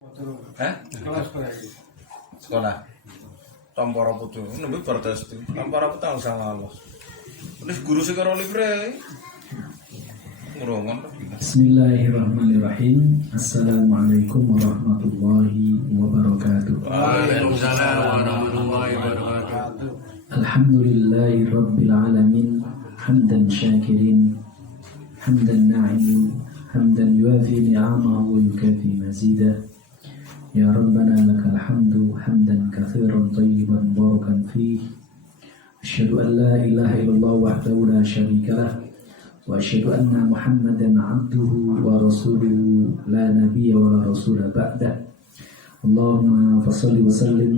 Hah? Sekolah. Tampara putu. Nembe protes. Tampara putu sang lalos. Wis guru sing karo libre. Ngurongan. Bismillahirrahmanirrahim. Assalamualaikum warahmatullahi wabarakatuh. Waalaikumsalam warahmatullahi wabarakatuh. Alhamdulillahi rabbil alamin. Hamdan syakirin, hamdan na'imin, hamdan yuafi ni'amahu wa yukafi mazidah. Ya Rabbana lakal hamdu hamdan katsiran tayyiban barakan fih. Asyhadu an la ilaha illallah wahdahu la syarika lah wa asyhadu anna Muhammadan 'abduhu wa rasuluhu la nabiyya wa la rasula ba'dah. Allahumma fashalli wa sallim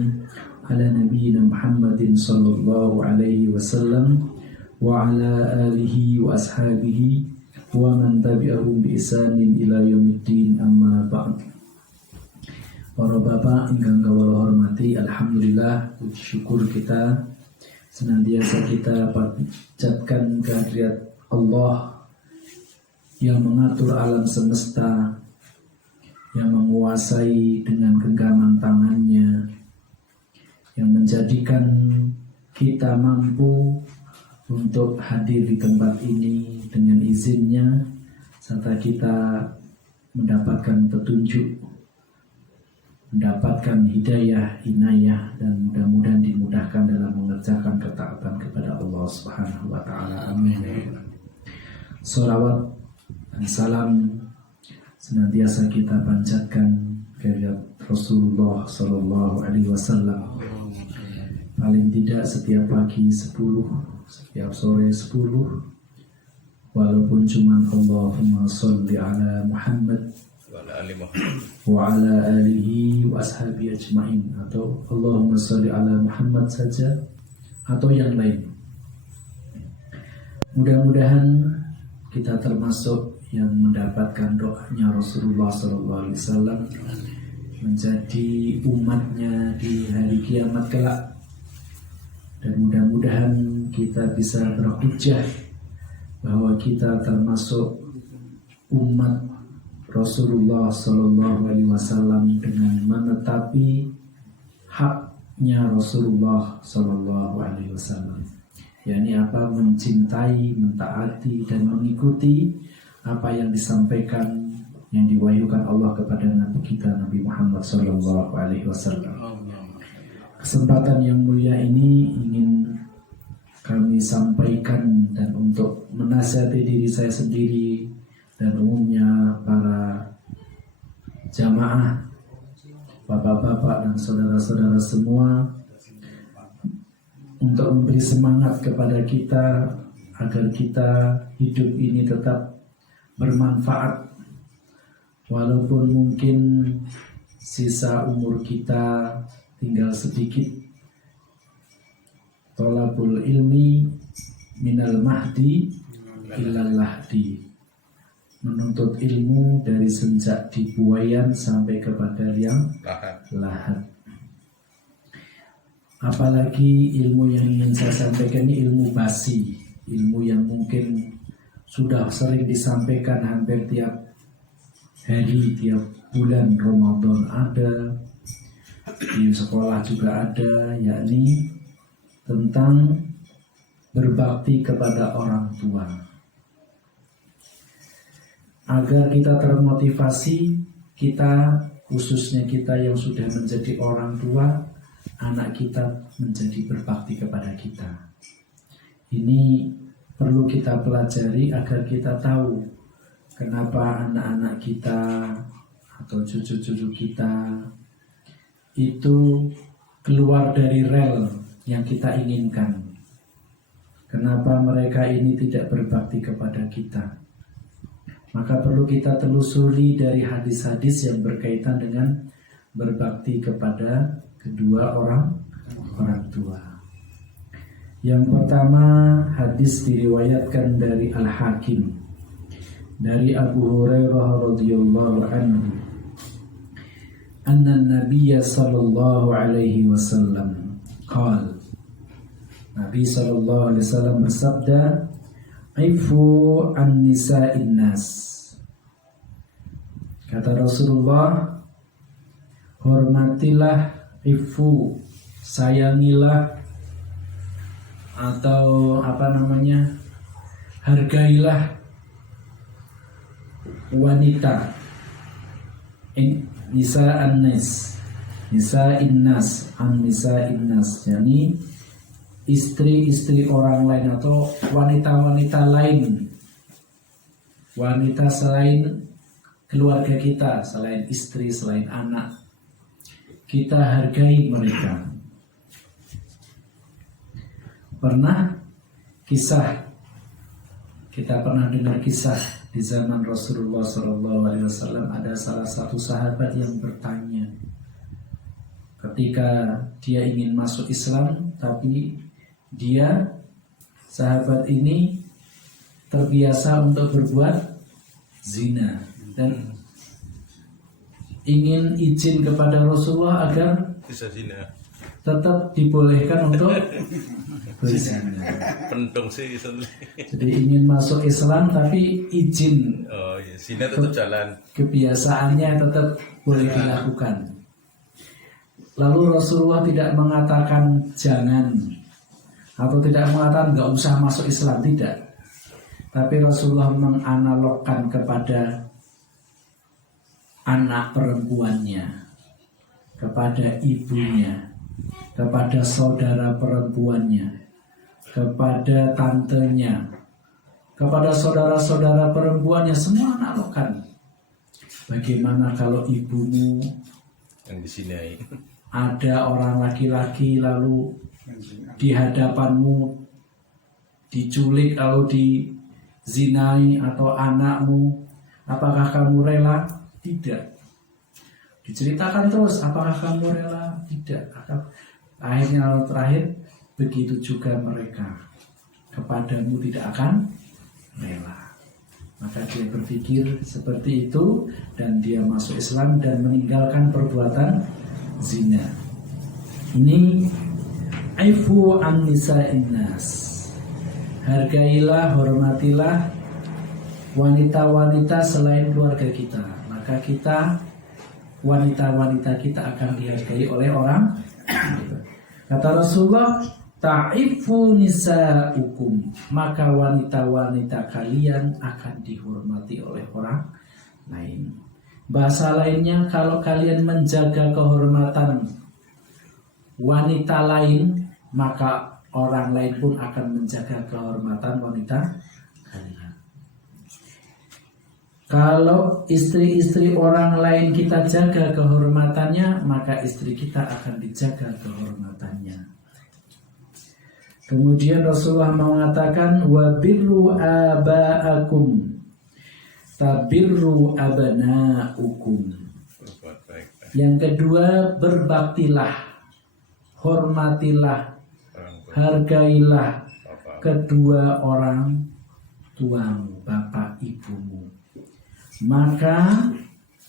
ala nabiyyina Muhammadin sallallahu alaihi wasallam wa ala alihi wa ashabihi wa man tabi'ahum bi ihsanin ila yaumiddin, amma ba'd. Para bapak ingkang kawula hormati, alhamdulillah, puji syukur kita senantiasa kita panjatkan kehadirat Allah yang mengatur alam semesta, yang menguasai dengan genggaman tangannya, yang menjadikan kita mampu untuk hadir di tempat ini dengan izinnya, serta kita mendapatkan petunjuk, mendapatkan hidayah, inayah, dan mudah-mudahan dimudahkan dalam mengerjakan ketaatan kepada Allah Subhanahu wa Ta'ala. Amin. Sholawat dan salam senantiasa kita panjatkan kepada Rasulullah Sallallahu Alaihi Wasallam. Paling tidak setiap pagi 10, setiap sore 10, walaupun cuma Allahumma sholli ala Muhammad wa ala alihi wa ashabi ajma'in, atau Allahumma sholli ala Muhammad saja, atau yang lain. Mudah-mudahan kita termasuk yang mendapatkan doanya Rasulullah SAW menjadi umatnya di hari kiamat kelak, dan mudah-mudahan kita bisa berhujjah bahwa kita termasuk umat Rasulullah Sallallahu Alaihi Wasallam dengan menetapi haknya Rasulullah Sallallahu Alaihi Wasallam, yakni apa? Mencintai, mentaati, dan mengikuti apa yang disampaikan, yang diwahyukan Allah kepada Nabi kita Nabi Muhammad Sallallahu Alaihi Wasallam. Kesempatan yang mulia ini ingin kami sampaikan, dan untuk menasihati diri saya sendiri dan umumnya para jamaah, bapak-bapak dan saudara-saudara semua, untuk memberi semangat kepada kita agar kita hidup ini tetap bermanfaat, walaupun mungkin sisa umur kita tinggal sedikit. Thalabul ilmi minal mahdi ilal lahdi, menuntut ilmu dari sejak dibuayan sampai kepada yang lahat. Apalagi ilmu yang ingin saya sampaikan ini ilmu basi, ilmu yang mungkin sudah sering disampaikan hampir tiap hari, tiap bulan Ramadan ada, di sekolah juga ada, yakni tentang berbakti kepada orang tua. Agar kita termotivasi, kita khususnya kita yang sudah menjadi orang tua, anak kita menjadi berbakti kepada kita. Ini perlu kita pelajari agar kita tahu kenapa anak-anak kita atau cucu-cucu kita itu keluar dari rel yang kita inginkan. Kenapa mereka ini tidak berbakti kepada kita? Maka perlu kita telusuri dari hadis-hadis yang berkaitan dengan berbakti kepada kedua orang tua. Yang pertama, hadis diriwayatkan dari Al-Hakim dari Abu Hurairah radhiyallahu anhu, anna Nabiyya sallallahu alaihi wasallam qala, Nabi sallallahu alaihi wasallam bersabda, "Aifu an nisa'in nas." Kata Rasulullah, hormatilah, ifu, sayangilah, atau hargailah wanita, nisa an-nas, nisa innas, an-nisa innas, yakni istri-istri orang lain atau wanita-wanita lain, wanita selain keluarga kita, selain istri, selain anak, kita hargai mereka. Kita pernah dengar kisah di zaman Rasulullah SAW, ada salah satu sahabat yang bertanya ketika dia ingin masuk Islam, tapi sahabat ini terbiasa untuk berbuat zina dan ingin izin kepada Rasulullah agar Bisa zina. tetap dibolehkan untuk berzina. Pentung sih Jadi ingin masuk Islam tapi izin, oh iya, zina tetap jalan. kebiasaannya tetap boleh dilakukan. Lalu Rasulullah tidak mengatakan jangan, atau tidak mengatakan nggak usah masuk Islam, tidak. Tapi Rasulullah menganalogkan kepada anak perempuannya, kepada ibunya, kepada saudara perempuannya, kepada tantenya, kepada saudara-saudara perempuannya, semua analogkan. Bagaimana kalau ibumu Yang disinai. ada orang laki-laki lalu di hadapanmu diculik lalu dizinai, atau anakmu, apakah kamu rela? Tidak. Diceritakan terus, apakah kamu rela? Tidak. Akhirnya lalu terakhir, begitu juga mereka, kepadamu tidak akan rela. Maka dia berpikir seperti itu dan dia masuk Islam dan meninggalkan perbuatan zina. Ini aifu an nisa'in nas. Hargailah, hormatilah wanita-wanita selain keluarga kita. Maka wanita-wanita kita akan dihargai oleh orang. Kata Rasulullah, ta'ifu nisa'ukum, maka wanita-wanita kalian akan dihormati oleh orang lain. Bahasa lainnya, kalau kalian menjaga kehormatan wanita lain, maka orang lain pun akan menjaga kehormatan wanita kalian. Kalau istri-istri orang lain kita jaga kehormatannya, maka istri kita akan dijaga kehormatannya. Kemudian Rasulullah mengatakan, wa birru aba'akum tabirru abana'ukum. Yang kedua, berbaktilah, hormatilah, hargailah kedua orang tuamu, bapak ibumu. Maka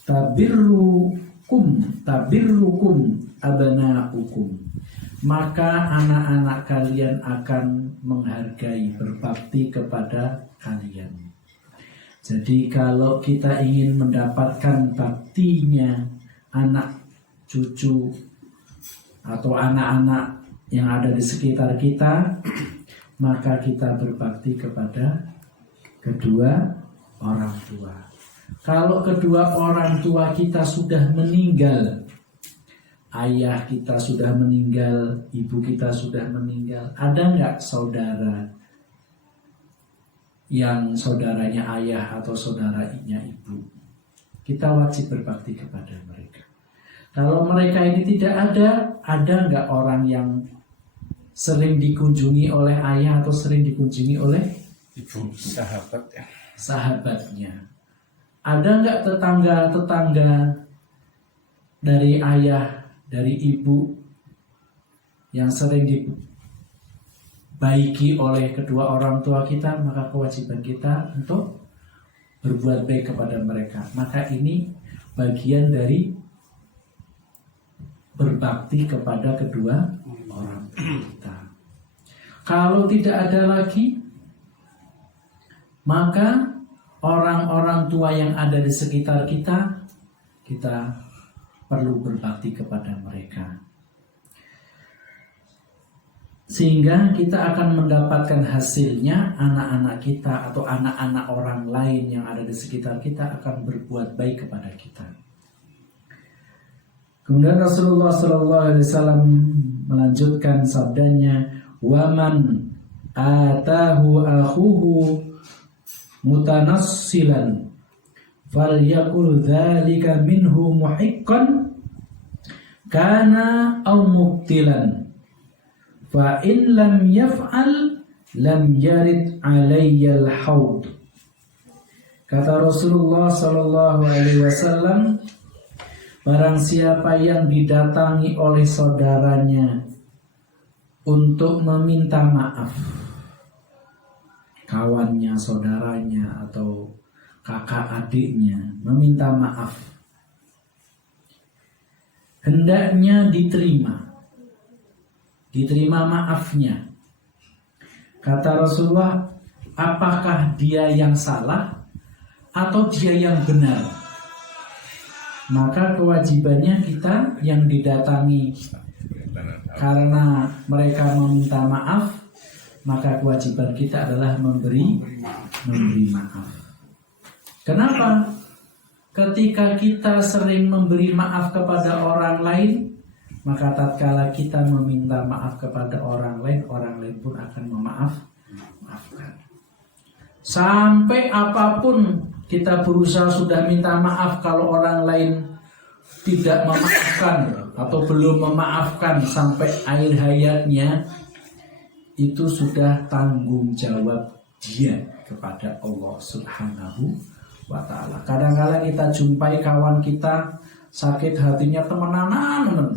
tabirrukum abana'ukum, maka anak-anak kalian akan menghargai, berbakti kepada kalian. Jadi kalau kita ingin mendapatkan baktinya anak cucu atau anak-anak yang ada di sekitar kita, maka kita berbakti kepada kedua orang tua. Kalau kedua orang tua kita sudah meninggal, ayah kita sudah meninggal, ibu kita sudah meninggal, ada nggak saudara yang saudaranya ayah atau saudaranya ibu? Kita wajib berbakti kepada mereka. Kalau mereka ini tidak ada nggak orang yang sering dikunjungi oleh ayah atau sering dikunjungi oleh Ibu, sahabat ya. sahabatnya? Ada nggak tetangga-tetangga dari ayah, dari ibu yang sering dibaiki oleh kedua orang tua kita? Maka kewajiban kita untuk berbuat baik kepada mereka. Maka ini bagian dari berbakti kepada kedua orang tua kita. Kalau tidak ada lagi, maka orang-orang tua yang ada di sekitar kita, kita perlu berbakti kepada mereka. Sehingga kita akan mendapatkan hasilnya, anak-anak kita atau anak-anak orang lain yang ada di sekitar kita akan berbuat baik kepada kita. Kemudian Rasulullah SAW melanjutkan sabdanya, "Waman atahu akhuhu mutanassilan falyakul dzalika minhu muhiqqan kana aw mubtilan fa in lam yaf'al lam yarid alayyal haud." Kata Rasulullah sallallahu alaihi wasallam, barang siapa yang didatangi oleh saudaranya untuk meminta maaf, kawannya, saudaranya, atau kakak adiknya meminta maaf, hendaknya diterima maafnya. Kata Rasulullah, apakah dia yang salah atau dia yang benar? Maka kewajibannya kita yang didatangi karena mereka meminta maaf, maka kewajiban kita adalah memberi maaf. Kenapa? Ketika kita sering memberi maaf kepada orang lain, maka tatkala kita meminta maaf kepada orang lain pun akan memaafkan. Sampai apapun kita berusaha sudah minta maaf, kalau orang lain tidak memaafkan atau belum memaafkan sampai akhir hayatnya, itu sudah tanggung jawab dia kepada Allah Subhanahu wa ta'ala. Kadang-kadang kita jumpai kawan kita sakit hatinya temenan,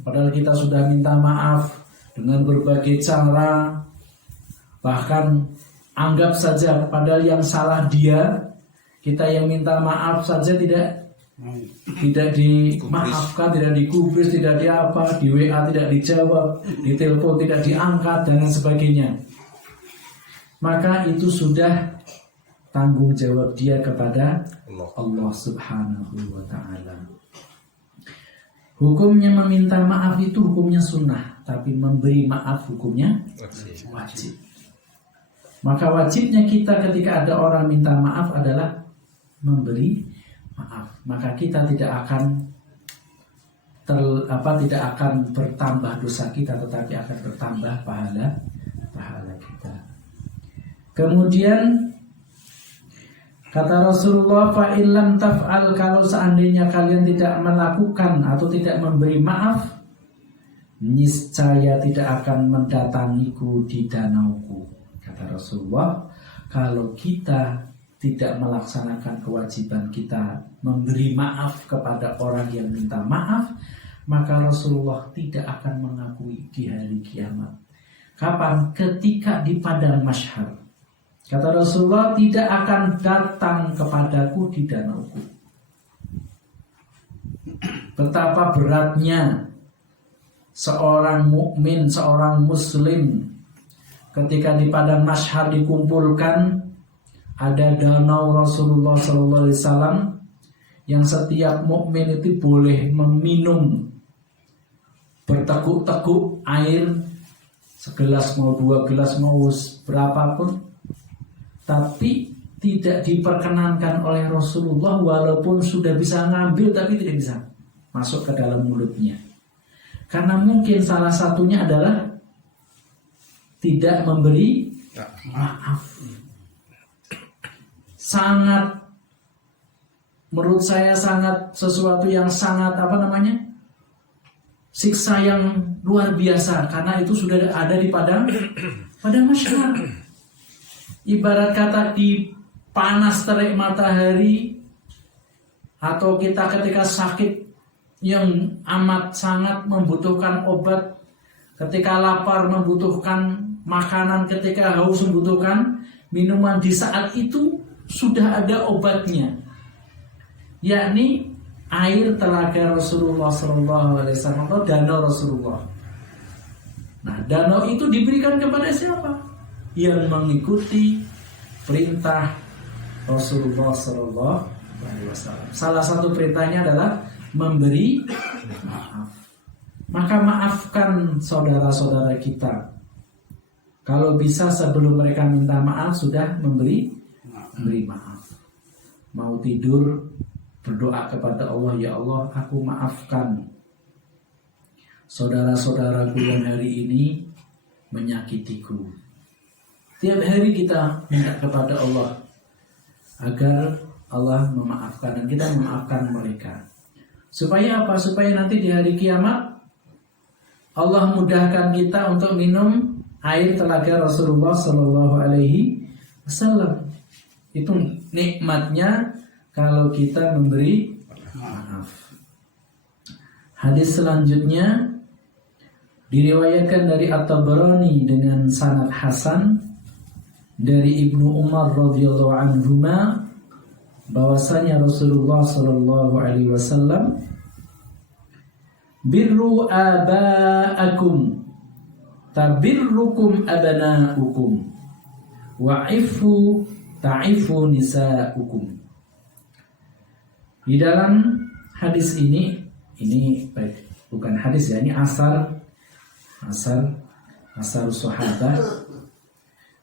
padahal kita sudah minta maaf dengan berbagai cara, bahkan anggap saja padahal yang salah dia, kita yang minta maaf saja tidak dimaafkan, tidak digubris, tidak diapa, di WA tidak dijawab, di telepon tidak diangkat dan lain sebagainya. Maka itu sudah tanggung jawab dia kepada Allah Subhanahu wa ta'ala. Hukumnya meminta maaf itu hukumnya sunnah, tapi memberi maaf hukumnya wajib. Maka wajibnya kita ketika ada orang minta maaf adalah memberi maaf. Maka kita tidak akan tidak akan bertambah dosa kita, tetapi akan bertambah pahala kita. Kemudian kata Rasulullah, fa in lam taf'al, kalau seandainya kalian tidak melakukan atau tidak memberi maaf, niscaya tidak akan mendatangiku di danauku. Kata Rasulullah, kalau kita tidak melaksanakan kewajiban kita memberi maaf kepada orang yang minta maaf, maka Rasulullah tidak akan mengakui di hari kiamat. Kapan? Ketika di padang mahsyar. Kata Rasulullah, tidak akan datang kepadaku di danauku. Betapa beratnya seorang mukmin, seorang muslim ketika di padang mahsyar dikumpulkan, ada danau Rasulullah SAW yang setiap mukmin itu boleh meminum berteguk-teguk air, segelas mau 2 gelas mau berapapun, tapi tidak diperkenankan oleh Rasulullah, walaupun sudah bisa ngambil tapi tidak bisa masuk ke dalam mulutnya. Karena mungkin salah satunya adalah tidak memberi maaf. Sangat, menurut saya sangat sesuatu yang sangat siksa yang luar biasa, karena itu sudah ada di padang mahsyar. Ibarat kata di panas terik matahari, atau kita ketika sakit yang amat sangat membutuhkan obat, ketika lapar membutuhkan makanan, ketika haus membutuhkan minuman, di saat itu sudah ada obatnya, yakni air telaga Rasulullah SAW atau danau Rasulullah. Nah, danau itu diberikan kepada siapa? Yang mengikuti perintah Rasulullah SAW. Salah satu perintahnya adalah memberi maaf. Maka maafkan saudara-saudara kita. Kalau bisa sebelum mereka minta maaf sudah memberi maaf. Mau tidur berdoa kepada Allah, ya Allah, aku maafkan saudara-saudaraku yang hari ini menyakitiku. Tiap hari kita minta kepada Allah agar Allah memaafkan dan kita memaafkan mereka. Supaya apa? Supaya nanti di hari kiamat Allah mudahkan kita untuk minum air telaga Rasulullah Shallallahu Alaihi Wasallam. Itu nikmatnya kalau kita memberi maaf. Hadis selanjutnya diriwayatkan dari At-Tabarani dengan sanad hasan dari Ibnu Umar radhiyallahu anhuma bahwasanya Rasulullah Shallallahu Alaihi Wasallam birru aba'akum tabirrukum abna'ukum wa'ifu ta'ifu nisa'ukum. Di dalam hadis ini baik, bukan hadis ya, ini asar sahabat.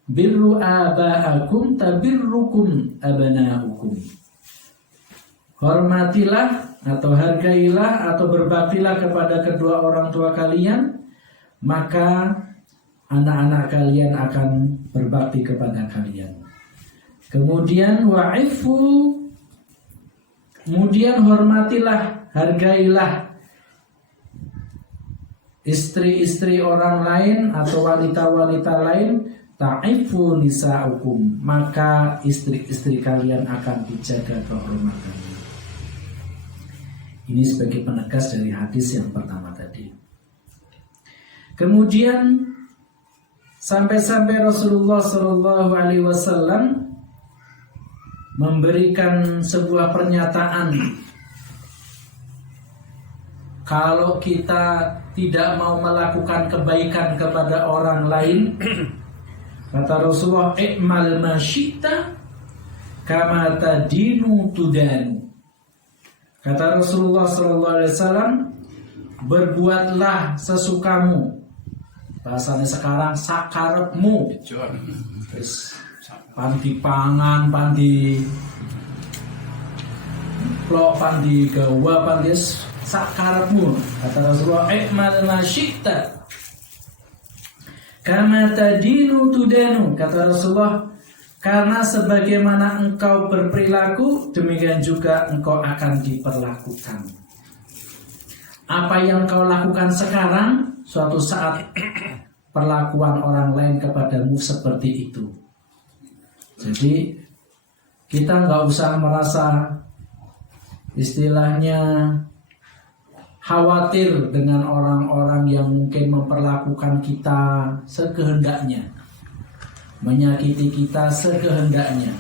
Birru aba'akum tabirrukum abna'ukum. Hormatilah atau hargailah atau berbaktilah kepada kedua orang tua kalian, maka anak-anak kalian akan berbakti kepada kalian. Kemudian wa'ifu, kemudian hormatilah, hargailah istri-istri orang lain atau wanita-wanita lain, ta'ifu nisa'ukum, maka istri-istri kalian akan dijaga kehormatannya. Ini sebagai penegas dari hadis yang pertama tadi. Kemudian sampai-sampai Rasulullah Shallallahu Alaihi Wasallam memberikan sebuah pernyataan, kalau kita tidak mau melakukan kebaikan kepada orang lain, kata Rasulullah, i'mal ma syi'ta kama tadinu tudanu. Kata Rasulullah SAW, berbuatlah sesukamu. Bahasanya sekarang sakarepmu. Terus pandi pangan, pandi plok, pandi gawa, pandi sakarepmu. Kata Rasulullah, i'mal ma syi'ta kama tadinu tudanu. Kata Rasulullah, karena sebagaimana engkau berperilaku, demikian juga engkau akan diperlakukan. Apa yang kau lakukan sekarang, suatu saat perlakuan orang lain kepadamu seperti itu. Jadi kita nggak usah merasa istilahnya khawatir dengan orang-orang yang mungkin memperlakukan kita sekehendaknya, menyakiti kita sekehendaknya,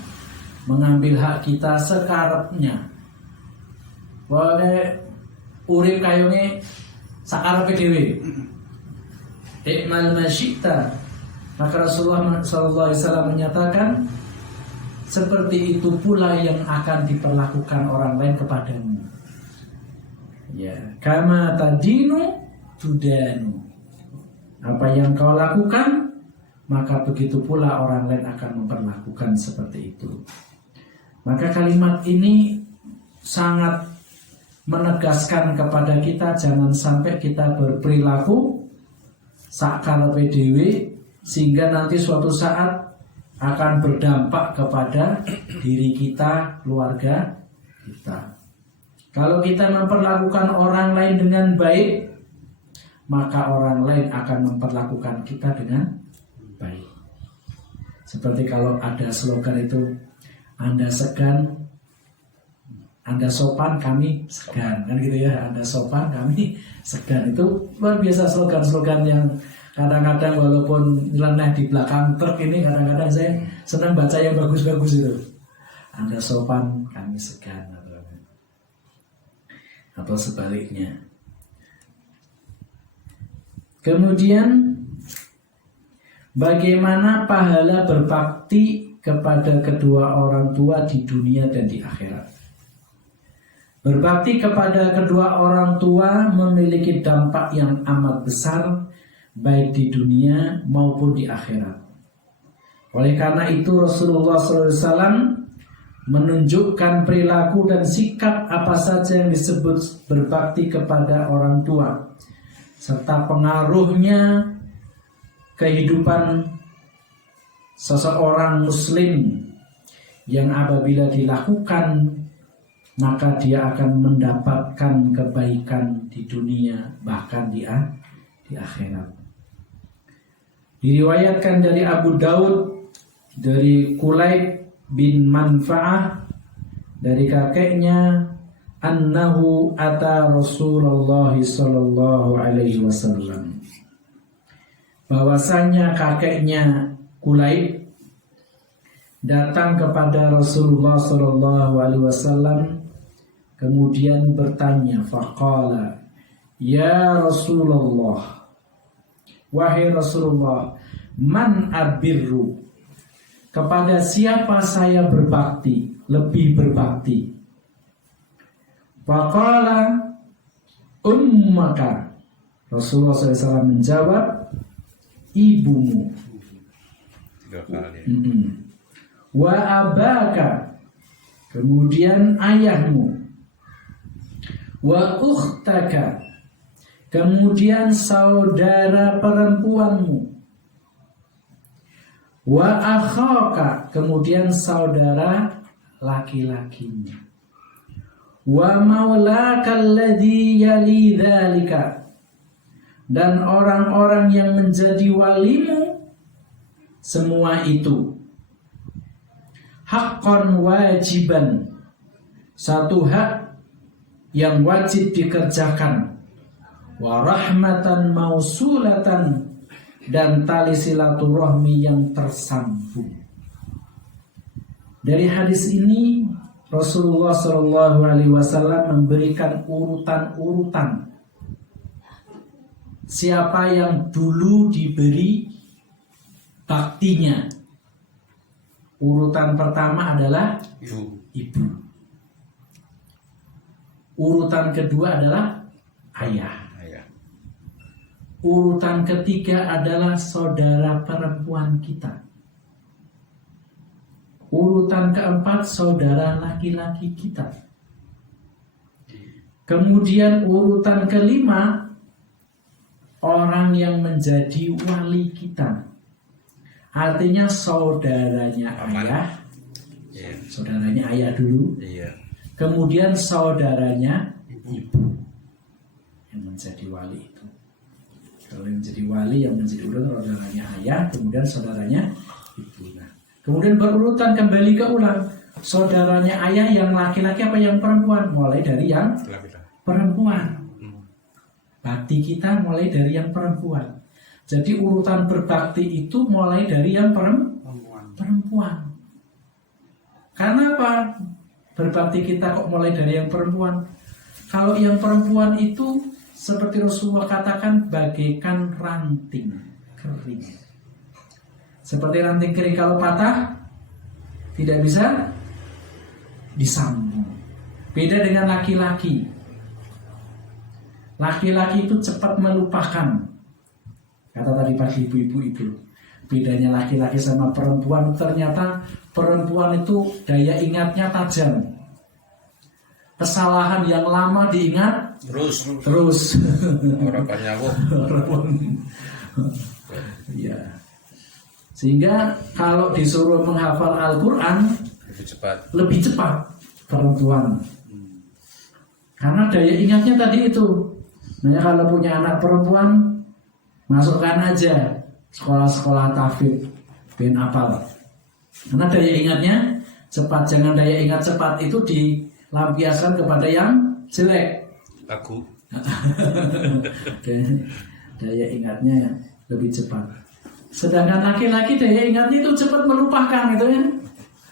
mengambil hak kita sekarepnya. Boleh urip kayone sakarepe dhewe. I'mal ma syi'ta. Maka Rasulullah SAW menyatakan, seperti itu pula yang akan diperlakukan orang lain kepadamu. Ya, kama tadinu tudanu. Apa yang kau lakukan, maka begitu pula orang lain akan memperlakukan seperti itu. Maka kalimat ini sangat menegaskan kepada kita, jangan sampai kita berperilaku sakarepe dhewe sehingga nanti suatu saat akan berdampak kepada diri kita, keluarga kita. Kalau kita memperlakukan orang lain dengan baik, maka orang lain akan memperlakukan kita dengan baik. Seperti kalau ada slogan itu, Anda segan, Anda sopan, kami segan, kan gitu ya. Anda sopan, kami segan. Itu luar biasa slogan-slogan yang kadang-kadang walaupun nyeleneh di belakang truk ini, kadang-kadang saya senang baca yang bagus-bagus itu. Anda sopan, kami segan, atau sebaliknya. Kemudian bagaimana pahala berbakti kepada kedua orang tua di dunia dan di akhirat. Berbakti kepada kedua orang tua memiliki dampak yang amat besar baik di dunia maupun di akhirat. Oleh karena itu Rasulullah SAW menunjukkan perilaku dan sikap apa saja yang disebut berbakti kepada orang tua, serta pengaruhnya kehidupan seseorang muslim yang apabila dilakukan maka dia akan mendapatkan kebaikan di dunia bahkan di akhirat. Diriwayatkan dari Abu Daud dari Kulayb bin Manfa'ah dari kakeknya annahu ata Rasulullah sallallahu alaihi wasallam, bahwasanya kakeknya Kulayb datang kepada Rasulullah sallallahu alaihi wasallam kemudian bertanya, faqala ya Rasulullah, wahai Rasulullah, man abirru, kepada siapa saya berbakti, lebih berbakti? Faqala ummaka, Rasulullah SAW menjawab, ibumu. 3 kali. Wa abaka, kemudian ayahmu. Wa ukhtaka, kemudian saudara perempuanmu. Wa akhaka, kemudian saudara laki-lakinya. Wa maulaka alladhi yali dzalika, dan orang-orang yang menjadi walimu. Semua itu haqqan wajiban, satu hak yang wajib dikerjakan. Wa rahmatan mausulatan, dan tali silaturahmi yang tersambung. Dari hadis ini Rasulullah SAW memberikan urutan-urutan siapa yang dulu diberi baktinya. Urutan pertama adalah ibu. Urutan kedua adalah ayah. Urutan ketiga adalah saudara perempuan kita. Urutan keempat saudara laki-laki kita. Kemudian urutan kelima orang yang menjadi wali kita. Artinya saudaranya ayah. Saudaranya ayah dulu. Kemudian saudaranya ibu yang menjadi wali itu. Kalau yang menjadi wali, yang menjadi urutan saudaranya ayah, kemudian saudaranya ibu. Nah, kemudian berurutan kembali ke ulang. Saudaranya ayah yang laki-laki apa yang perempuan? Mulai dari yang perempuan. Bakti kita mulai dari yang perempuan. Jadi urutan berbakti itu mulai dari yang perempuan. Karena apa? Berbakti kita kok mulai dari yang perempuan? Kalau yang perempuan itu seperti Rasulullah katakan bagaikan ranting kering. Seperti ranting kering kalau patah tidak bisa disambung. Beda dengan laki-laki. Laki-laki itu cepat melupakan. Kata tadi pagi ibu-ibu itu. Bedanya laki-laki sama perempuan, ternyata perempuan itu daya ingatnya tajam. Kesalahan yang lama diingat terus. Harapannya aku. Ya. Sehingga kalau disuruh menghafal Al-Quran lebih cepat perempuan. Karena daya ingatnya tadi itu. Nah, kalau punya anak perempuan, masukkan aja sekolah-sekolah tahfidz bin apal. Karena daya ingatnya cepat. Jangan daya ingat cepat itu dilampiaskan kepada yang jelek. Aku. Daya ingatnya lebih cepat. Sedangkan laki-laki daya ingatnya itu cepat melupakan, gitu ya.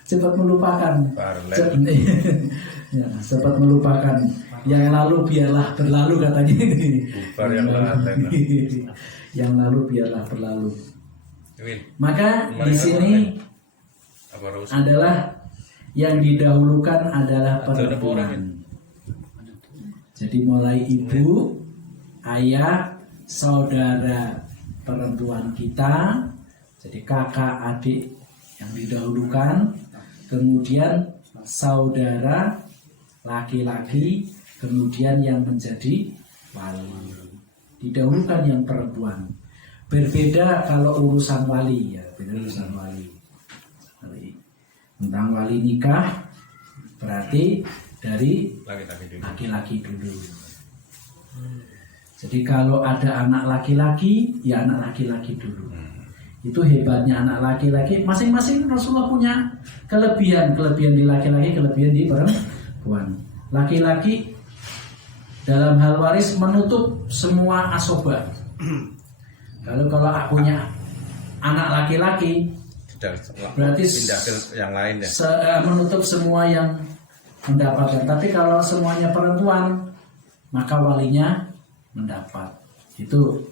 Cepat melupakan. Cepat melupakan. Yang lalu biarlah berlalu, katanya. Yang lalu biarlah berlalu. Maka di sini adalah yang didahulukan adalah perempuan. Jadi mulai ibu, ayah, saudara perempuan kita, jadi kakak, adik yang didahulukan, kemudian saudara laki-laki, kemudian yang menjadi wali. Didahulukan yang perempuan. Berbeda kalau urusan wali, ya, beda urusan wali. Tentang wali nikah berarti dari laki-laki dulu. Jadi kalau ada anak laki-laki, ya anak laki-laki dulu. Itu hebatnya anak laki-laki. Masing-masing Rasulullah punya kelebihan di laki-laki, kelebihan di perempuan. Laki-laki dalam hal waris menutup semua asoba. Kalau punya anak laki-laki, berarti pindah ke yang lain ya. Menutup semua yang mendapatkan. Tapi kalau semuanya perempuan, maka walinya mendapat. Itu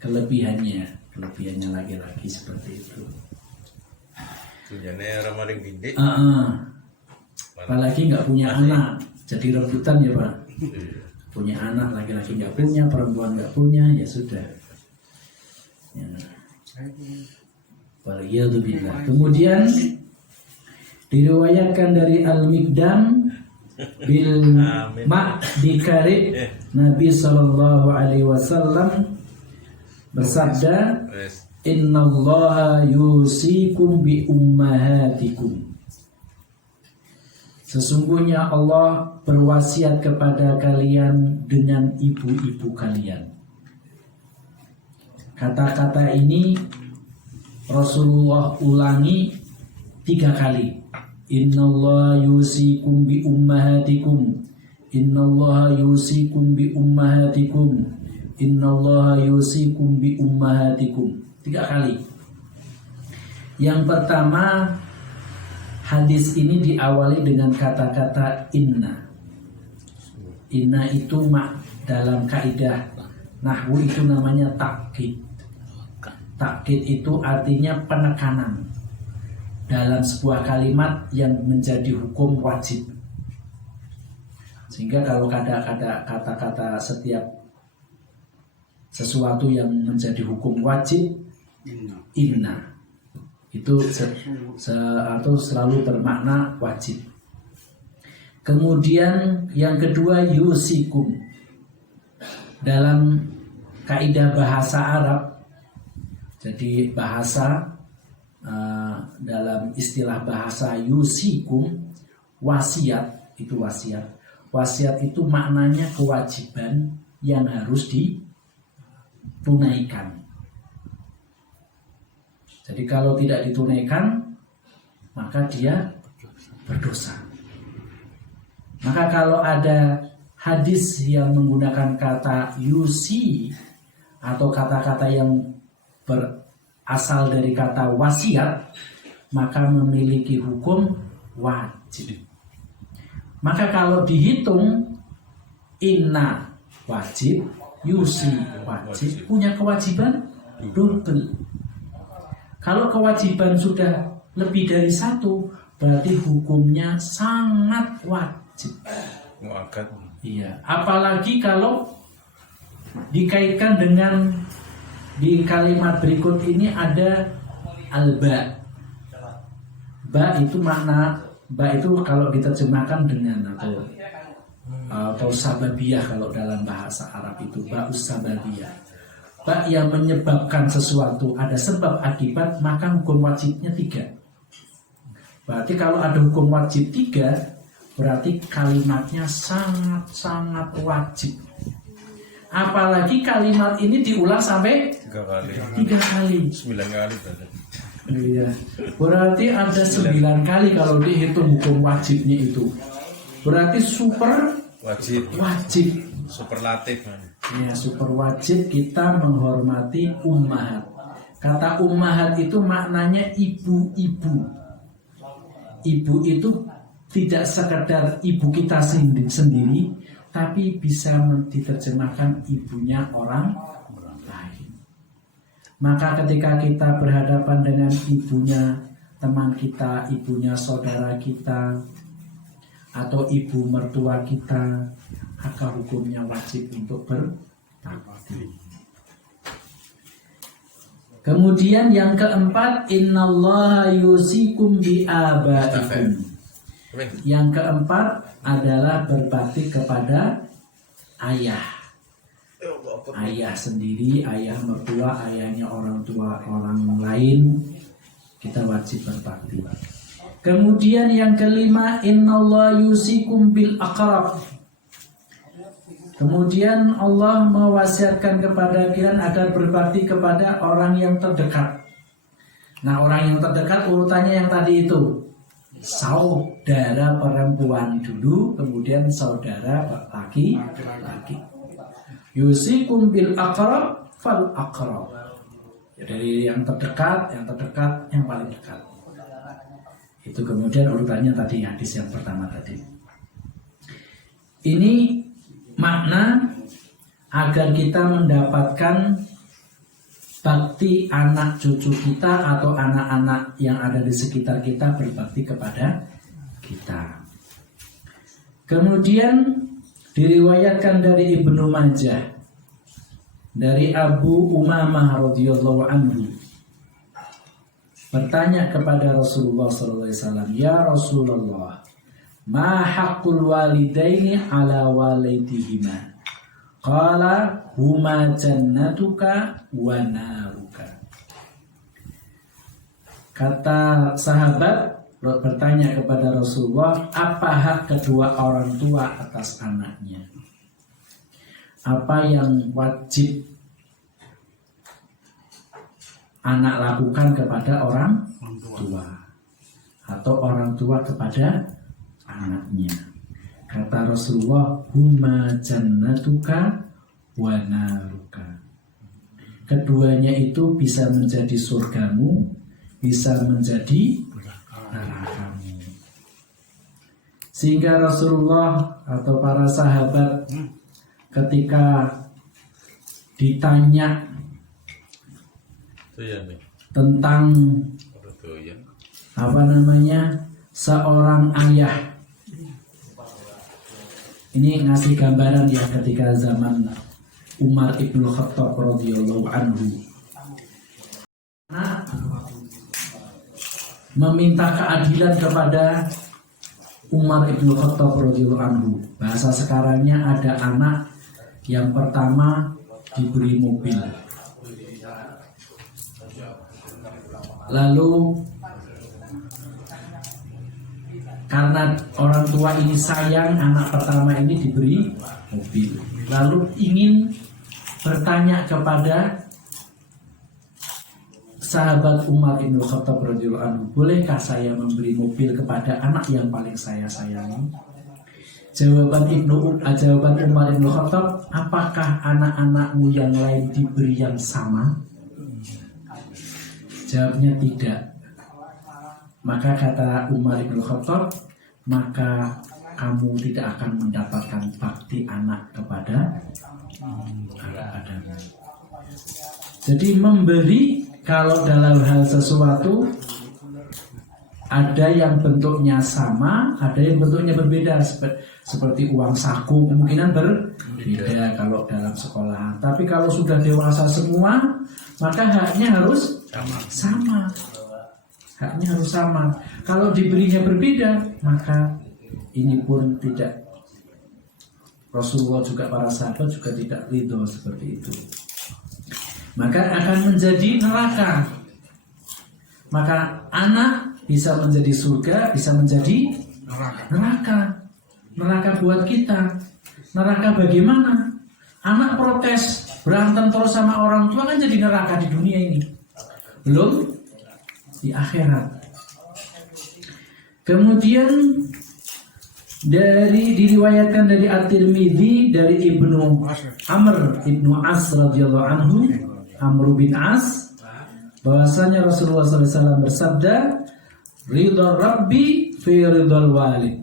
kelebihannya laki-laki seperti itu. Tujuannya ramaling bintik. Apalagi nggak punya anak, jadi rebutan ya Pak. Punya anak laki-laki nggak punya, perempuan nggak punya, ya sudah. Ya. Waliyadzubillah. Kemudian diriwayatkan dari Al-Miqdam bil Ma'dikari, Nabi sallallahu alaihi wasallam bersabda, innallaha yusikum bi ummahatikum. Sesungguhnya Allah berwasiat kepada kalian dengan ibu-ibu kalian. Kata-kata ini Rasulullah ulangi 3 kali. Innallaha yusikum bi ummahatikum. Innallaha yusikum bi ummahatikum. Innallaha yusikum bi ummahatikum. 3 kali. Yang pertama, hadis ini diawali dengan kata-kata inna. Inna itu dalam kaidah nahwu itu namanya takkid. Takkid itu artinya penekanan dalam sebuah kalimat yang menjadi hukum wajib. Sehingga kalau kata-kata setiap sesuatu yang menjadi hukum wajib, inna itu atau selalu bermakna wajib. Kemudian yang kedua, yusikum. Dalam kaidah bahasa Arab, jadi bahasa dalam istilah bahasa yusikum, wasiat itu wasiat. Wasiat itu maknanya kewajiban yang harus ditunaikan. Jadi kalau tidak ditunaikan, maka dia berdosa. Maka kalau ada hadis yang menggunakan kata yusi atau kata-kata yang berasal dari kata wasiat, maka memiliki hukum wajib. Maka kalau dihitung, inna wajib, yusi wajib, punya kewajiban double. Kalau kewajiban sudah lebih dari 1, berarti hukumnya sangat wajib. Iya, apalagi kalau dikaitkan dengan di kalimat berikut ini ada al-ba. Ba itu kalau diterjemahkan dengan atau sababiyah kalau dalam bahasa Arab itu ba'us sababiyah. Ba yang menyebabkan sesuatu, ada sebab akibat, maka hukum wajibnya 3. Berarti kalau ada hukum wajib 3, berarti kalimatnya sangat-sangat wajib. Apalagi kalimat ini diulang sampai 3 kali. 9 kali berarti. Iya. Berarti ada 9 kali kalau dihitung hukum wajibnya itu. Berarti super wajib. Superlatif. Ya, super wajib kita menghormati ummahat. Kata ummahat itu maknanya ibu-ibu. Ibu itu tidak sekedar ibu kita sendiri, tapi bisa diterjemahkan ibunya orang lain. Maka ketika kita berhadapan dengan ibunya teman kita, ibunya saudara kita, atau ibu mertua kita, maka hukumnya wajib untuk berbakti. Kemudian yang keempat, innallaha yusikum bi abaikum. Yang keempat adalah berbakti kepada ayah. Ayah sendiri, ayah mertua, ayahnya orang tua orang lain, kita wajib berbakti. Kemudian yang kelima, innallaha yusikum bil aqrab. Kemudian Allah mewasiatkan kepada kalian agar berbakti kepada orang yang terdekat. Nah, orang yang terdekat urutannya yang tadi itu. Saudara perempuan dulu, kemudian saudara laki-laki. Yusikum bil aqrab fal aqrab. Dari yang terdekat, yang paling dekat. Itu kemudian urutannya tadi hadis yang pertama tadi. Ini makna agar kita mendapatkan bakti anak cucu kita atau anak-anak yang ada di sekitar kita berbakti kepada kita. Kemudian diriwayatkan dari Ibnu Majah dari Abu Umamah radhiyallahu anhu bertanya kepada Rasulullah SAW, ya Rasulullah, ma haqqul walidaini ala walidihima? Qala huma jannatuka wa naruka. Kata sahabat bertanya kepada Rasulullah, apa hak kedua orang tua atas anaknya? Apa yang wajib anak lakukan kepada orang tua atau orang tua kepada anaknya? Kata Rasulullah, huma jannatuka wa naruka. Keduanya itu bisa menjadi surgamu, bisa menjadi nerakamu. Sehingga Rasulullah atau para sahabat ketika ditanya tentang seorang ayah, ini ngasih gambaran ya ketika zaman Umar ibn Khattab radhiyallahu anhu meminta keadilan kepada Umar ibn Khattab radhiyallahu anhu. Bahasa sekarangnya ada anak yang pertama diberi mobil, lalu karena orang tua ini sayang anak pertama ini diberi mobil, lalu ingin bertanya kepada sahabat Umar bin Khattab radhiyallahu anhu, bolehkah saya memberi mobil kepada anak yang paling saya sayangi? Jawaban Umar bin Khattab, apakah anak-anakmu yang lain diberi yang sama? Jawabnya tidak. Maka kata Umar bin Khattab, maka kamu tidak akan mendapatkan bakti anak kepada anak-anakmu. Jadi memberi, kalau dalam hal sesuatu ada yang bentuknya sama, ada yang bentuknya berbeda, seperti uang saku kemungkinan berbeda kalau dalam sekolah. Tapi kalau sudah dewasa semua, maka haknya harus sama. Haknya harus sama. Kalau diberinya berbeda, maka ini pun tidak. Rasulullah juga, para sahabat juga tidak ridho seperti itu. Maka akan menjadi neraka. Maka anak bisa menjadi surga, bisa menjadi neraka. Neraka buat kita. Neraka bagaimana? Anak protes, berantem terus sama orang tua, kan jadi neraka di dunia ini. Belum di akhirat. Kemudian diriwayatkan dari At-Tirmidzi dari Ibnu Amr Ibnu As radhiyallahu anhu, Amr bin As, bahwasanya Rasulullah SAW bersabda, ridho Rabbi fi ridhol walid.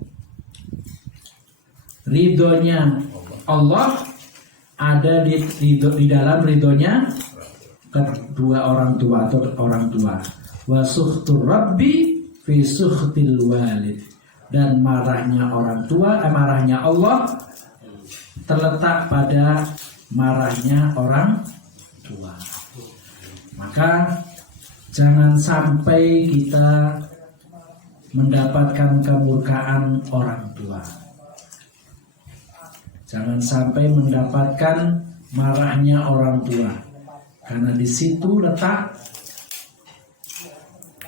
Ridhonya Allah ada di dalam ridhonya kedua orang tua atau orang tua. Wa sukhtur Rabbi fi sukhtil walid. dan marahnya orang tua, marahnya Allah terletak pada marahnya orang tua. Maka jangan sampai kita mendapatkan kemurkaan orang tua. Jangan sampai mendapatkan marahnya orang tua. Karena di situ letak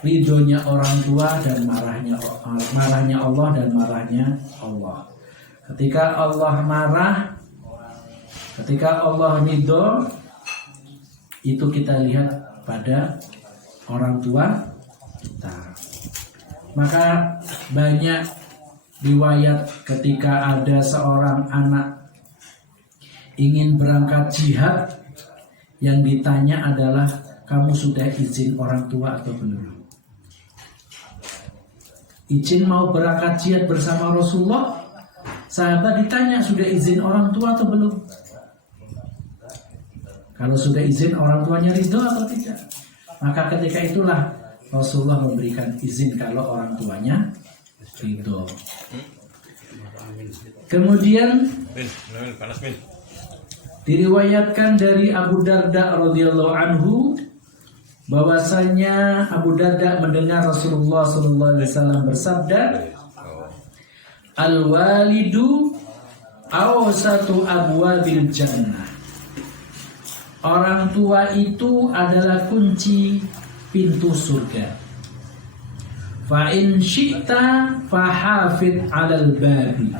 ridhonya orang tua dan marahnya Allah dan marahnya Allah. Ketika Allah marah, ketika Allah ridho, itu kita lihat pada orang tua kita. Maka banyak riwayat ketika ada seorang anak ingin berangkat jihad, yang ditanya adalah, kamu sudah izin orang tua atau belum? Izin mau berangkat jihad bersama Rasulullah, sahabat ditanya, sudah izin orang tua atau belum? Kalau sudah izin, orang tuanya ridho atau tidak? Maka ketika itulah Rasulullah memberikan izin kalau orang tuanya ridho. Kemudian diriwayatkan dari Abu Darda radhiyallahu anhu bahwasanya Abu Darda mendengar Rasulullah sallallahu alaihi wasallam bersabda, "Al-walidu awsatu abwabil jannah." Orang tua itu adalah kunci pintu surga. Fa in syi'ta fahafid 'alal babi.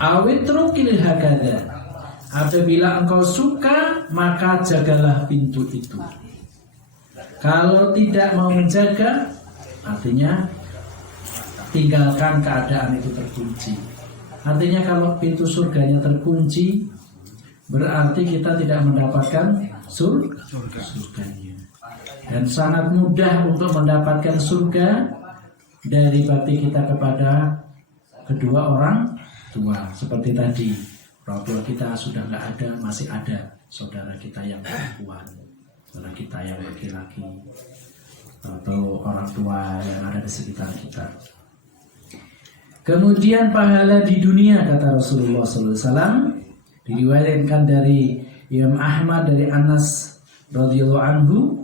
Awitrukil hakadha. Apabila engkau suka, maka jagalah pintu itu. Kalau tidak mau menjaga, artinya tinggalkan keadaan itu terkunci. Artinya kalau pintu surganya terkunci, berarti kita tidak mendapatkan surganya. Dan sangat mudah untuk mendapatkan surga dari bakti kita kepada kedua orang tua. Seperti tadi, orang tua kita sudah nggak ada, masih ada saudara kita yang perempuan, saudara kita yang laki-laki, atau orang tua yang ada di sekitar kita. Kemudian pahala di dunia, kata Rasulullah SAW, diriwayatkan dari Imam Ahmad dari Anas radhiyallahu anhu,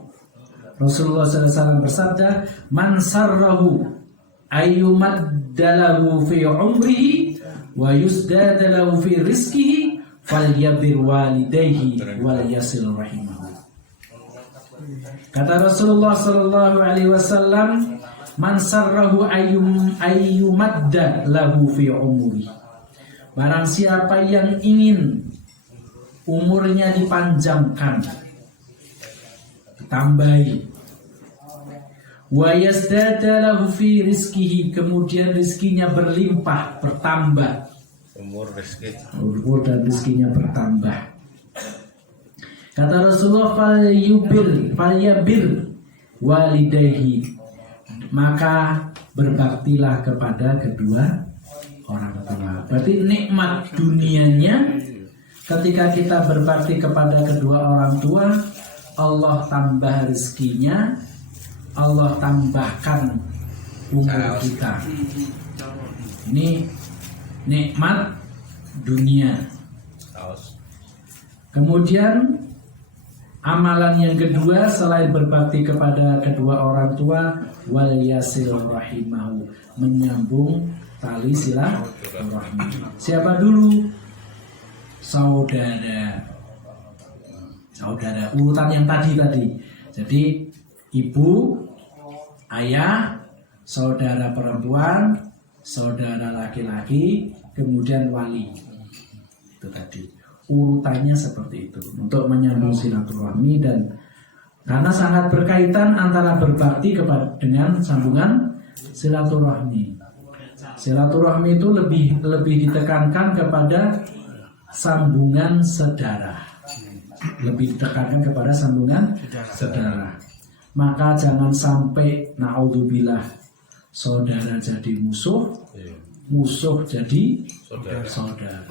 Rasulullah SAW bersabda, "Man sarrahu ayyumaddalahu fi umrihi wa yusdadalahu fi rizkihi falyabir walidayhi wal yasil rahimahu." Kata Rasulullah sallallahu alaihi wasallam, "Man sarrahu ayyumaddalahu fi umrihi." Barang siapa yang ingin umurnya dipanjangkan, ditambahi, wa yazdadalahu fi rizkihi, kemudian rizkinya berlimpah, bertambah, umur dan rizkinya bertambah. Kata Rasulullah, falyabir walidayhi, maka berbaktilah kepada kedua orang tua. Berarti nikmat dunianya ketika kita berbakti kepada kedua orang tua, Allah tambah rezekinya, Allah tambahkan umur kita. Ini nikmat dunia. Kemudian amalan yang kedua selain berbakti kepada kedua orang tua, wal yasil rahimahu, menyambung tali silaturahmi. Siapa dulu? Saudara. Urutan yang tadi. Jadi ibu, ayah, saudara perempuan, saudara laki-laki, kemudian wali. Itu tadi. Urutannya seperti itu untuk menyambung silaturahmi, dan karena sangat berkaitan antara berbakti dengan sambungan silaturahmi. Silaturahmi itu lebih ditekankan kepada sambungan saudara. Lebih ditekankan kepada sambungan saudara. Maka jangan sampai naudzubillah saudara jadi musuh, musuh jadi saudara.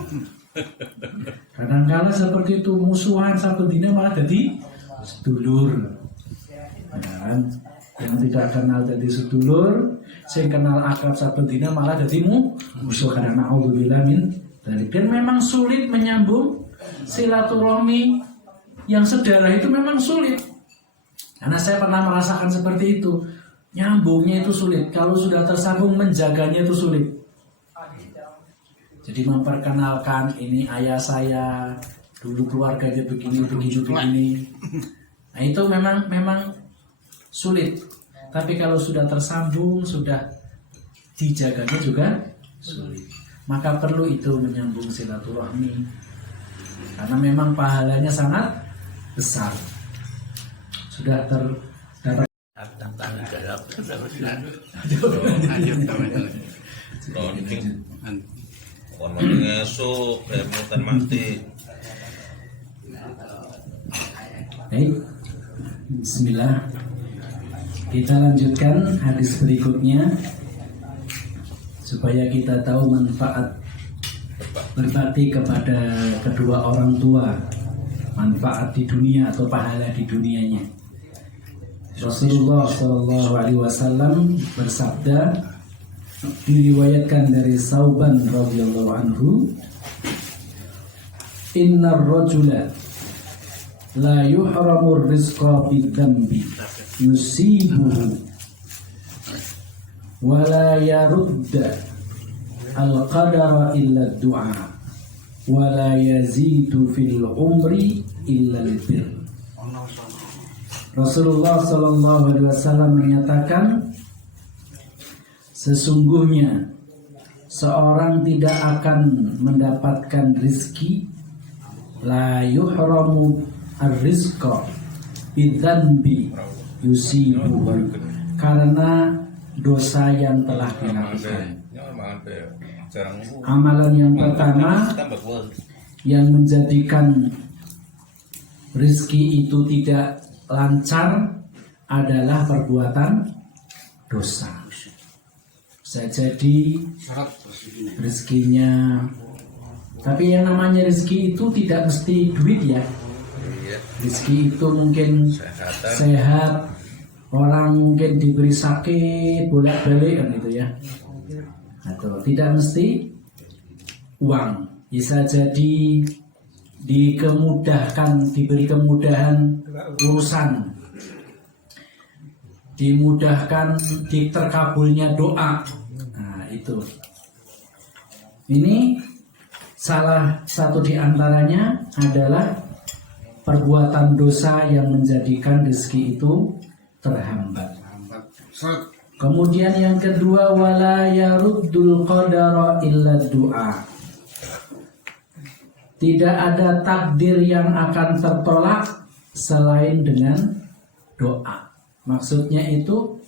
Kadang-kadang seperti itu, musuhan satu dina malah jadi sedulur. Yang tidak kenal jadi sedulur, sing kenal akrab saben dina malah dadimu musuh. Karena naudzubillah min dzalik. Dan memang sulit menyambung silaturahmi yang sedarah itu memang sulit. Karena saya pernah merasakan seperti itu. Nyambungnya itu sulit. Kalau sudah tersambung menjaganya itu sulit. Jadi memperkenalkan ini ayah saya, dulu keluarganya begini. Nah itu memang sulit. Tapi kalau sudah tersambung, sudah dijaganya juga sulit. Maka perlu itu menyambung silaturahmi. Karena memang pahalanya sangat besar. Sudah terdapat. Kon ngesuk mutan mati. Baik. Bismillah. Kita lanjutkan hadis berikutnya supaya kita tahu manfaat berbakti kepada kedua orang tua, manfaat di dunia atau pahala di dunianya. Rasulullah Shallallahu Alaihi Wasallam bersabda, diriwayatkan dari Sauban radhiyallahu anhu, innar rajula la yuhramur rizqa bidzambi yusibuhu wa la yarudda al-qadara illa du'a wa la yazidu fil umri illa al-bir. Rasulullah Shallallahu Alaihi Wasallam menyatakan, sesungguhnya seorang tidak akan mendapatkan rizki, la yuhramu ar-rizqa bidzanbi yusibuhu, karena dosa yang telah dilakukan. Amalan yang pertama yang menjadikan rizki itu tidak lancar adalah perbuatan dosa. Bisa jadi rezekinya, tapi yang namanya rezeki itu tidak mesti duit ya. Rezeki itu mungkin sehat, orang mungkin diberi sakit bolak-balik kan gitu ya. Atau tidak mesti uang, bisa jadi diberi kemudahan urusan, dimudahkan terkabulnya doa. Nah itu, ini salah satu di antaranya adalah perbuatan dosa yang menjadikan rezeki itu terhambat. Kemudian yang kedua, wala yaruddul qadara illa du'a. Tidak ada takdir yang akan tertolak selain dengan doa. Maksudnya itu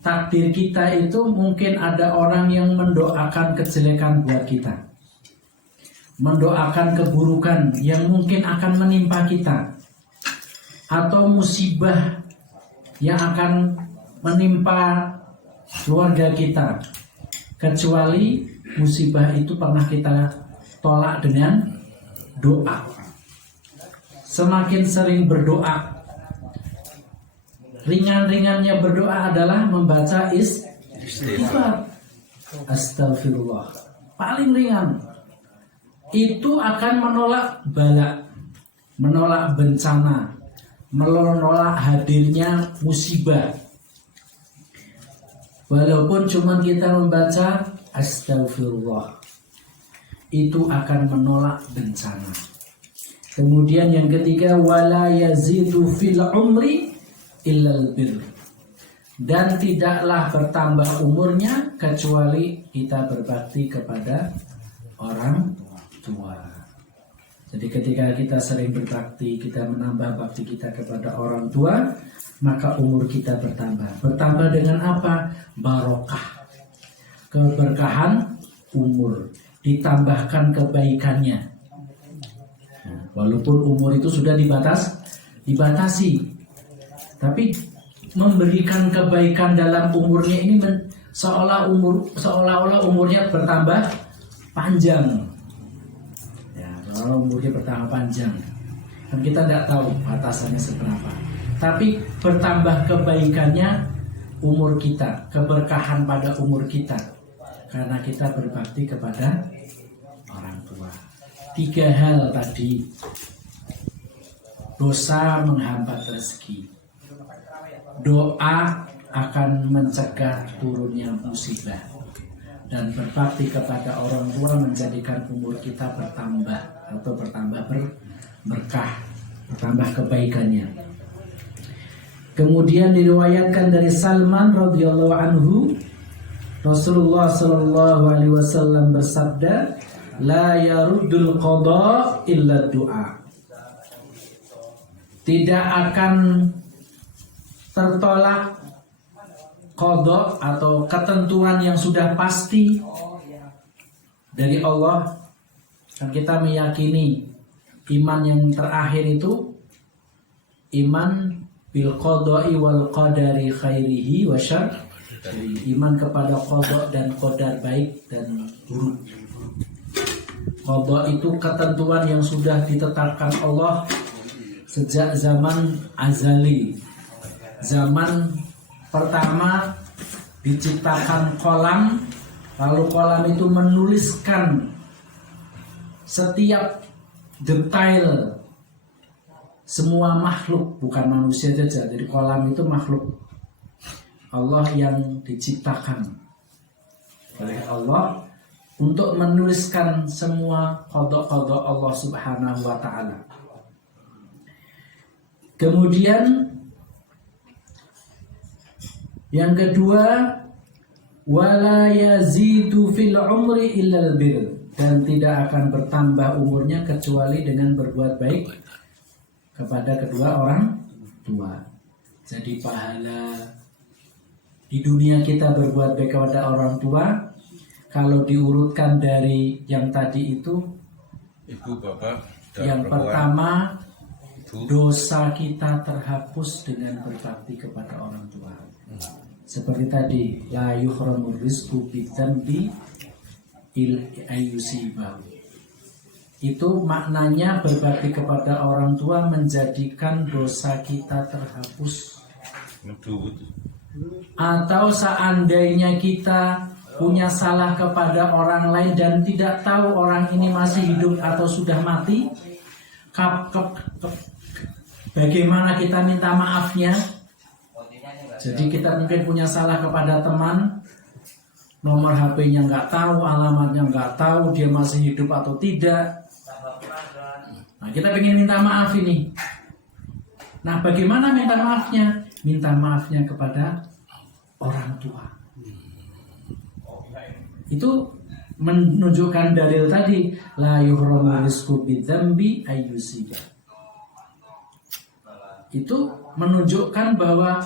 takdir kita itu mungkin ada orang yang mendoakan kejelekan buat kita, mendoakan keburukan yang mungkin akan menimpa kita, atau musibah yang akan menimpa keluarga kita, kecuali musibah itu pernah kita tolak dengan doa. Semakin sering berdoa, ringan-ringannya berdoa adalah membaca istighfar, astagfirullah, paling ringan. Itu akan menolak bala, menolak bencana, menolak hadirnya musibah. Walaupun cuma kita membaca astagfirullah, itu akan menolak bencana. Kemudian yang ketiga, wala yazidu fil umri illal bir. Dan tidaklah bertambah umurnya kecuali kita berbakti kepada orang tua. Jadi ketika kita sering berbakti, kita menambah bakti kita kepada orang tua, maka umur kita bertambah. Bertambah dengan apa? Barokah, keberkahan umur, ditambahkan kebaikannya. Nah, walaupun umur itu sudah dibatasi, tapi memberikan kebaikan dalam umurnya ini seolah-olah umurnya bertambah panjang. Ya, seolah umurnya bertambah panjang. Dan kita tidak tahu batasannya seberapa. Tapi bertambah kebaikannya umur kita, keberkahan pada umur kita, karena kita berbakti kepada orang tua. 3 hal tadi. Dosa menghambat rezeki, doa akan mencegah turunnya musibah, dan berbakti kepada orang tua menjadikan umur kita bertambah atau bertambah berkah, bertambah kebaikannya. Kemudian diriwayatkan dari Salman radhiyallahu anhu, Rasulullah sallallahu alaihi wasallam bersabda, la yaruddul qada illa du'a. Tidak akan tertolak qada atau ketentuan yang sudah pasti dari Allah. Dan kita meyakini iman yang terakhir itu iman bil qada'i wal qadari khairihi wa syarrihi. Iman kepada qada dan qadar baik dan buruk. Qada itu ketentuan yang sudah ditetapkan Allah sejak zaman azali. Zaman pertama diciptakan kolam, lalu kolam itu menuliskan setiap detail semua makhluk, bukan manusia saja. Jadi kolam itu makhluk Allah yang diciptakan oleh Allah untuk menuliskan semua qada-qada Allah Subhanahu wa taala. Kemudian yang kedua, wala yazidu fil umri illal bir, dan tidak akan bertambah umurnya kecuali dengan berbuat baik kepada kedua orang tua. Jadi pahala di dunia kita berbuat baik kepada orang tua, kalau diurutkan dari yang tadi itu, ibu, bapak, dan yang perempuan. pertama, Ibu. dosa kita terhapus dengan berbakti kepada orang tua. Seperti tadi, la yuhramur rizqu bidzambi il ayyusibahu. Itu maknanya berbakti kepada orang tua menjadikan dosa kita terhapus. Atau seandainya kita punya salah kepada orang lain dan tidak tahu orang ini masih hidup atau sudah mati, bagaimana kita minta maafnya? Jadi kita mungkin punya salah kepada teman, nomor HP-nya nggak tahu, alamatnya nggak tahu, dia masih hidup atau tidak. Nah, kita pengen minta maaf ini. Nah, bagaimana minta maafnya? Minta maafnya kepada orang tua. Itu menunjukkan dalil tadi, la yuhramu rizqu bidzambi ayyusiba. Itu menunjukkan bahwa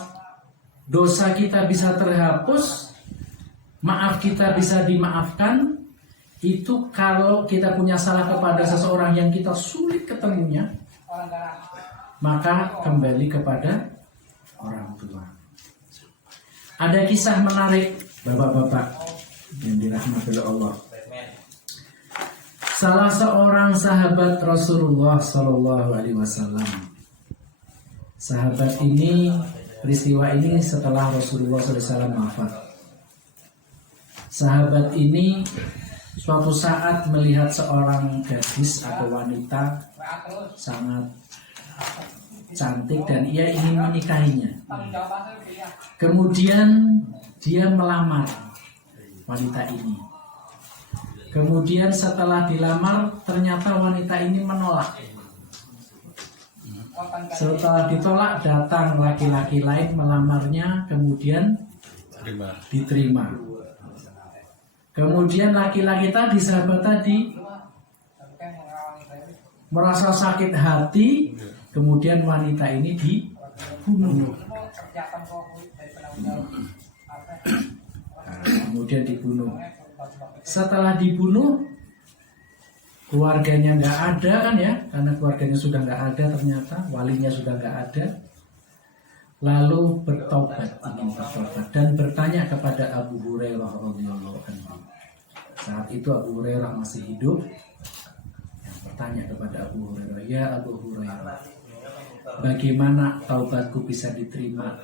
dosa kita bisa terhapus, maaf kita bisa dimaafkan. Itu kalau kita punya salah kepada seseorang yang kita sulit ketemunya, maka kembali kepada orang tua. Ada kisah menarik, bapak-bapak yang dirahmati oleh Allah. Salah seorang sahabat Rasulullah Sallallahu Alaihi Wasallam. Sahabat ini, peristiwa ini setelah Rasulullah SAW wafat. Sahabat ini suatu saat melihat seorang gadis atau wanita sangat cantik dan ia ingin menikahinya. Kemudian dia melamar wanita ini. Kemudian setelah dilamar ternyata wanita ini menolak. Setelah ditolak datang laki-laki lain melamarnya, kemudian diterima. Kemudian laki-laki tadi, sahabat tadi, merasa sakit hati, kemudian wanita ini dibunuh. Kemudian dibunuh. Setelah dibunuh, keluarganya nggak ada kan ya, karena keluarganya sudah nggak ada ternyata, walinya sudah nggak ada. Lalu bertobat, ingin bertobat dan bertanya kepada Abu Hurairah radhiyallahu anhu. Saat itu Abu Hurairah masih hidup. Bertanya kepada Abu Hurairah, ya Abu Hurairah, bagaimana taubatku bisa diterima?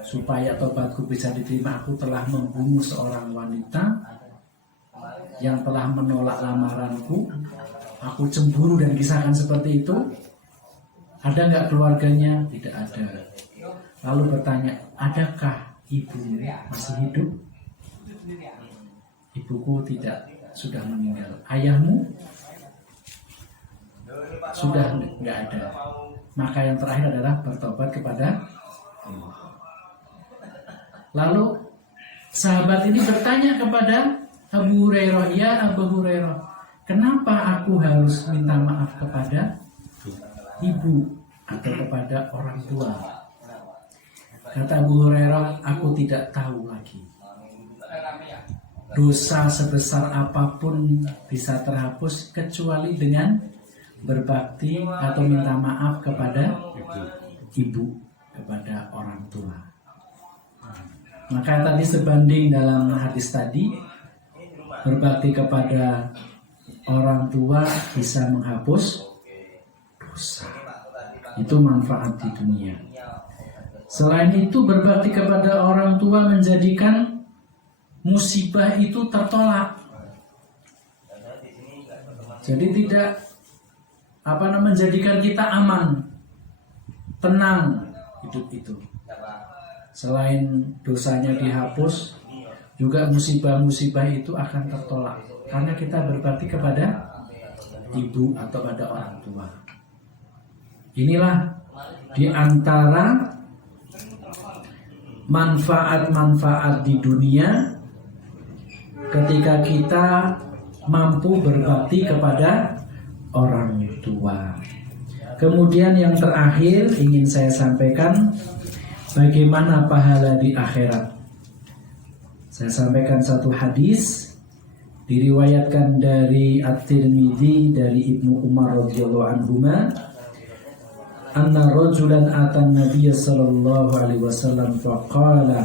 supaya tobatku bisa diterima, aku telah membunuh seorang wanita yang telah menolak lamaranku, aku cemburu dan kisahkan seperti itu. Ada nggak keluarganya? Tidak ada. Lalu bertanya, adakah ibumu masih hidup? Ibuku tidak, sudah meninggal. Ayahmu? Sudah nggak ada. Maka yang terakhir adalah bertobat kepada Allah. Lalu sahabat ini bertanya kepada Abu Hurairah, ya Abu Hurairah, kenapa aku harus minta maaf kepada ibu atau kepada orang tua? Kata Abu Hurairah, aku tidak tahu lagi. Dosa sebesar apapun bisa terhapus kecuali dengan berbakti atau minta maaf kepada ibu, kepada orang tua. Maka tadi sebanding dalam hadis tadi, berbakti kepada orang tua bisa menghapus dosa. Itu manfaat di dunia. Selain itu, berbakti kepada orang tua menjadikan musibah itu tertolak. Jadi tidak menjadikan kita aman, tenang hidup itu. Selain dosanya dihapus, juga musibah-musibah itu akan tertolak karena kita berbakti kepada ibu atau pada orang tua. Inilah di antara manfaat-manfaat di dunia ketika kita mampu berbakti kepada orang tua. Kemudian yang terakhir ingin saya sampaikan, bagaimana pahala di akhirat. Saya sampaikan satu hadis diriwayatkan dari At-Tirmidzi dari Ibnu Umar radhiyallahu anhuma, anna rajulan atan Nabiy sallallahu alaihi wasallam faqala,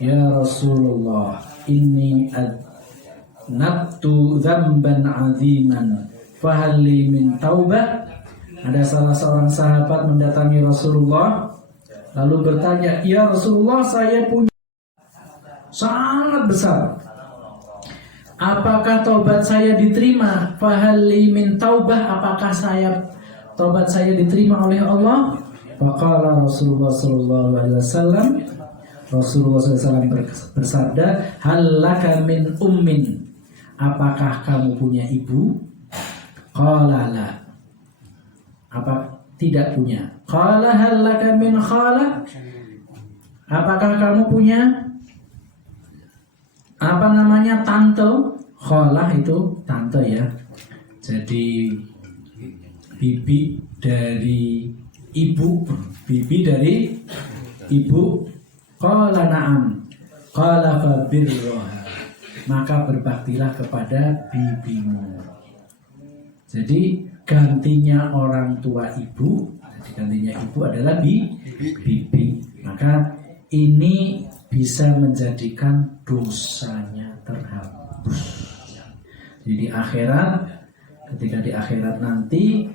ya Rasulullah, inni adnabtu dzamban 'aziman fahal li min taubah. Ada salah seorang sahabat mendatangi Rasulullah lalu bertanya, ya Rasulullah, saya punya sangat besar, apakah taubat saya diterima? Fahal li min taubah, apakah taubat saya diterima oleh Allah? Faqala Rasulullah sallallahu alaihi wasallam, Rasulullah SAW bersabda, hal laka min ummin, apakah kamu punya ibu? Qala la, apa tidak punya? Qala hal laka min khala, apakah kamu punya tante? Khalah itu tante ya, jadi bibi dari ibu, Qala na'am, qala fabirroha, maka berbaktilah kepada bibimu. Jadi gantinya orang tua ibu, gantinya ibu adalah bibi. Maka ini bisa menjadikan dosanya terhapus. Jadi di akhirat, ketika di akhirat nanti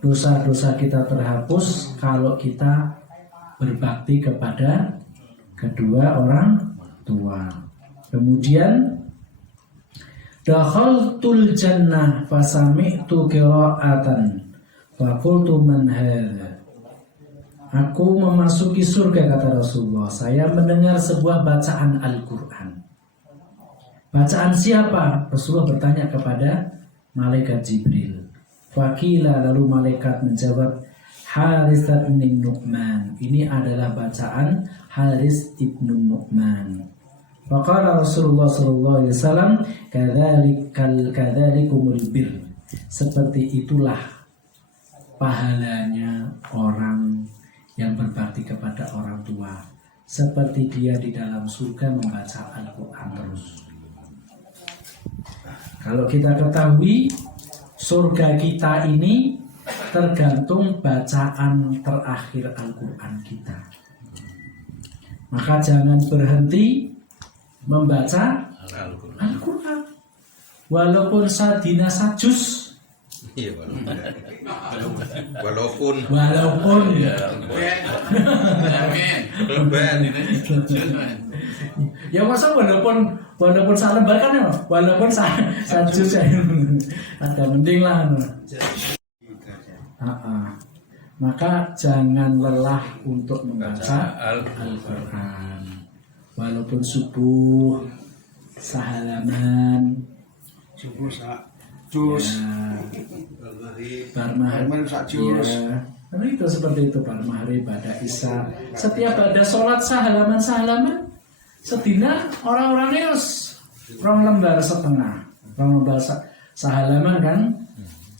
dosa-dosa kita terhapus kalau kita berbakti kepada kedua orang tua. Kemudian dakhaltul jannah fasami'tu qira'atan faqultu man hadha. Aku memasuki surga, kata Rasulullah. Saya mendengar sebuah bacaan Al-Quran. Bacaan siapa? Rasulullah bertanya kepada malaikat Jibril. Faqila, lalu malaikat menjawab, Haris ibn Nu'man. Ini adalah bacaan Haris ibn Nu'man. Faqala Rasulullah sallallahu alaihi wasallam, kadzalikumul bir. Seperti itulah pahalanya orang yang berbakti kepada orang tua. Seperti dia di dalam surga membaca Al-Quran terus. Kalau kita ketahui, surga kita ini tergantung bacaan terakhir Al-Quran kita. Maka jangan berhenti membaca Al-Quran. Walaupun sadina sajus, Iya, walaupun ya. Amin. Ya masa walaupun salembar kan ya, walaupun satu saya ada mending lah. Maka jangan lelah untuk membaca Al-Quran. Walaupun subuh sahalaman, Subuh sak jus. Bar maghrib sak jus. ya. Karena itu seperti itu bar maghrib, pada isya. Setiap ada sholat sahalaman sedina orang-orangnya harus rong lembar setengah, rong lembar sahalaman kan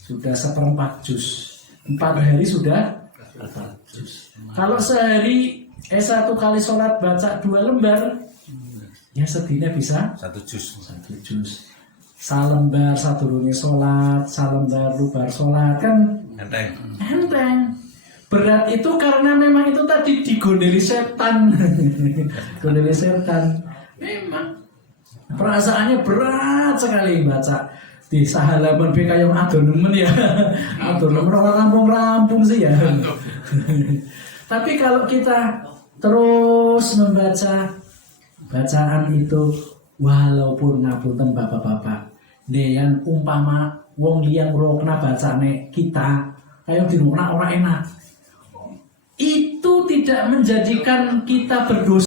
sudah 1/4 juz. 4 hari sudah 4 juz. Kalau sehari satu kali sholat baca 2 lembar, ya sedina bisa 1 juz. 1 juz. Salembar sadurunge sholat, salembar lubar sholat kan enteng. Berat itu karena memang itu tadi digondeli setan. Gondeli setan. Memang perasaannya berat sekali baca di sahalaman be kaya adon nemen ya. Adon nemen ora rampung sih ya. Tapi kalau kita terus membaca bacaan itu, walaupun ngapunten bapak-bapak, yang umpama wong liyang rokna bacane kita kayak dirokna ora enak, itu tidak menjadikan kita berdosa.